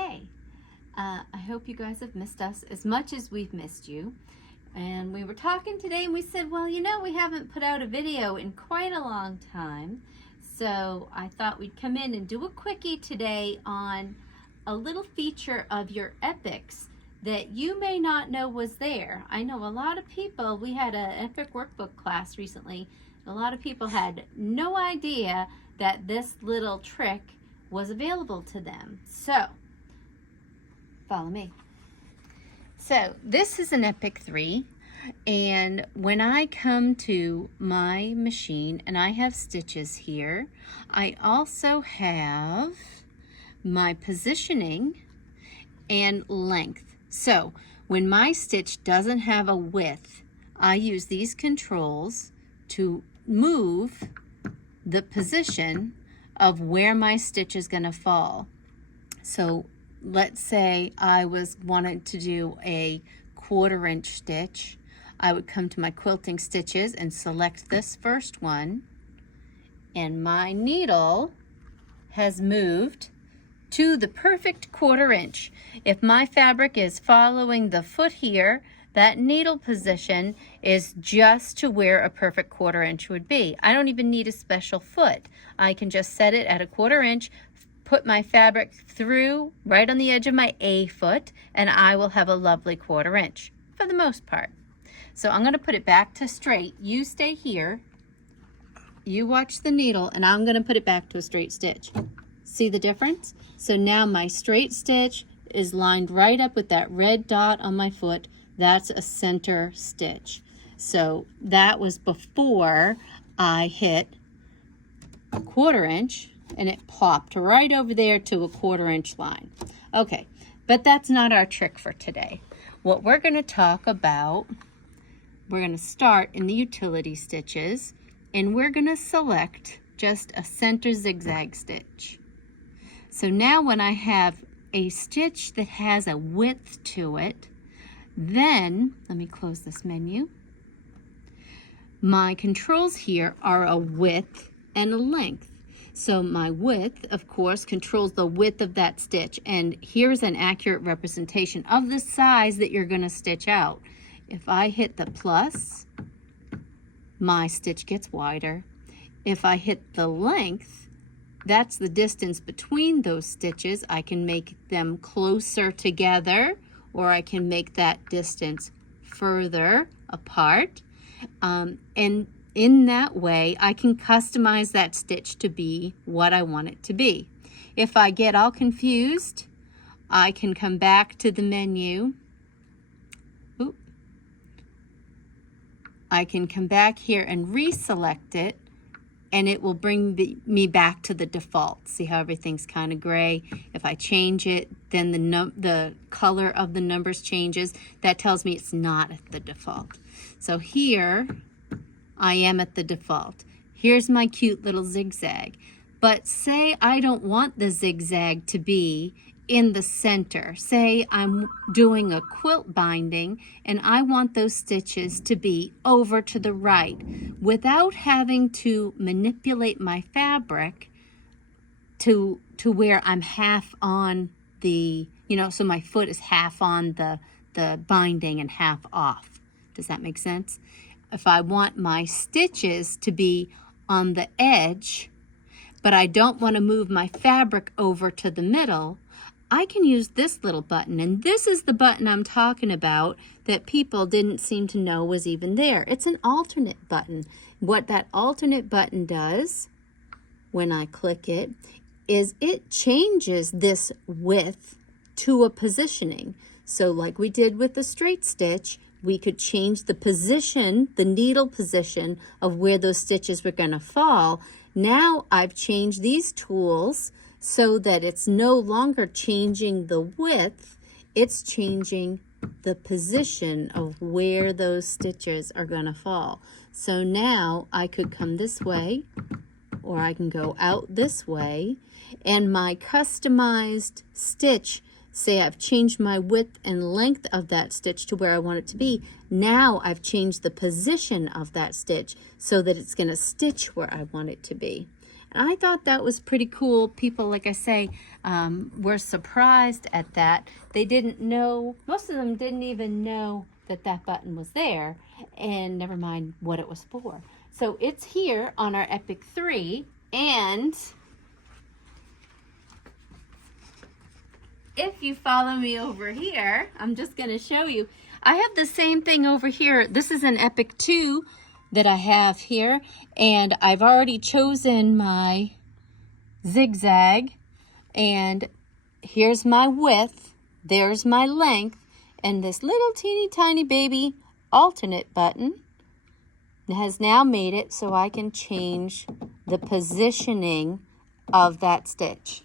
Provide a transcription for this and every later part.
Hey, I hope you guys have missed us as much as we've missed you. And we were talking today and we said, well, you know, we haven't put out a video in quite a long time. So I thought we'd come in and do a quickie today on a little feature of your epics that you may not know was there. I know a lot of people, we had an epic workbook class recently. A lot of people had no idea that this little trick was available to them. So, follow me. So, this is an Epic 3, and when I come to my machine and I have stitches here, I also have my positioning and length. So, when my stitch doesn't have a width, I use these controls to move the position of where my stitch is going to fall. So let's say I wanted to do a 1/4 inch stitch. I would come to my quilting stitches and select this first one, and my needle has moved to the perfect 1/4 inch. If my fabric is following the foot here, that needle position is just to where a perfect 1/4 inch would be. I don't even need a special foot. I can just set it at a 1/4 inch, put my fabric through right on the edge of my A foot, and I will have a lovely 1/4 inch for the most part. So I'm going to put it back to straight. You stay here. You watch the needle, and I'm going to put it back to a straight stitch. See the difference? So now my straight stitch is lined right up with that red dot on my foot. That's a center stitch. So that was before I hit a 1/4 inch, and it plopped right over there to a 1/4 inch line. Okay, but that's not our trick for today. What we're going to talk about, we're going to start in the utility stitches, and we're going to select just a center zigzag stitch. So now when I have a stitch that has a width to it, then, let me close this menu. My controls here are a width and a length. So my width, of course, controls the width of that stitch. And here's an accurate representation of the size that you're going to stitch out. If I hit the plus, my stitch gets wider. If I hit the length, that's the distance between those stitches. I can make them closer together, or I can make that distance further apart. And in that way, I can customize that stitch to be what I want it to be. If I get all confused, I can come back to the menu. I can come back here and reselect it, and it will bring me back to the default. See how everything's kind of gray? If I change it, then the color of the numbers changes. That tells me it's not at the default. So here, I am at the default. Here's my cute little zigzag. But say I don't want the zigzag to be in the center. Say I'm doing a quilt binding and I want those stitches to be over to the right without having to manipulate my fabric to where I'm half on the, so my foot is half on the binding and half off. Does that make sense? If I want my stitches to be on the edge, but I don't want to move my fabric over to the middle, I can use this little button, and this is the button I'm talking about that people didn't seem to know was even there. It's an alternate button. What that alternate button does when I click it is it changes this width to a positioning. So like we did with the straight stitch, we could change the position, the needle position of where those stitches were going to fall. Now I've changed these tools so that it's no longer changing the width, it's changing the position of where those stitches are going to fall. So now I could come this way, or I can go out this way, and my customized stitch, say I've changed my width and length of that stitch to where I want it to be. Now I've changed the position of that stitch so that it's going to stitch where I want it to be. And I thought that was pretty cool. People, like I say, were surprised at that. They didn't know, most of them didn't even know that that button was there, and never mind what it was for. So it's here on our Epic 3, and if you follow me over here, I'm just going to show you. I have the same thing over here. This is an Epic 2 that I have here, and I've already chosen my zigzag, and here's my width, there's my length, and this little teeny tiny baby alternate button has now made it so I can change the positioning of that stitch.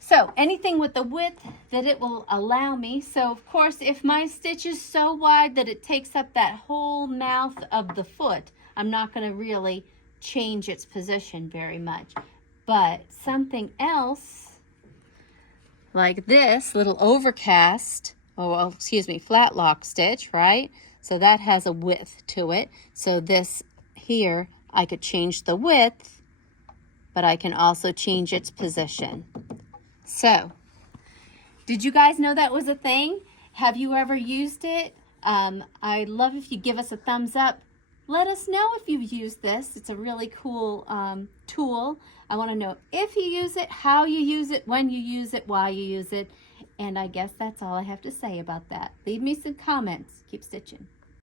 So anything with the width that it will allow me. So of course, if my stitch is so wide that it takes up that whole mouth of the foot, I'm not going to really change its position very much. But something else like this little overcast, flat lock stitch, right? So that has a width to it. So this here, I could change the width, but I can also change its position. So, did you guys know that was a thing? Have you ever used it? I'd love if you give us a thumbs up. Let us know if you've used this. It's a really cool tool. I want to know if you use it, how you use it, when you use it, why you use it. And I guess that's all I have to say about that. Leave me some comments. Keep stitching.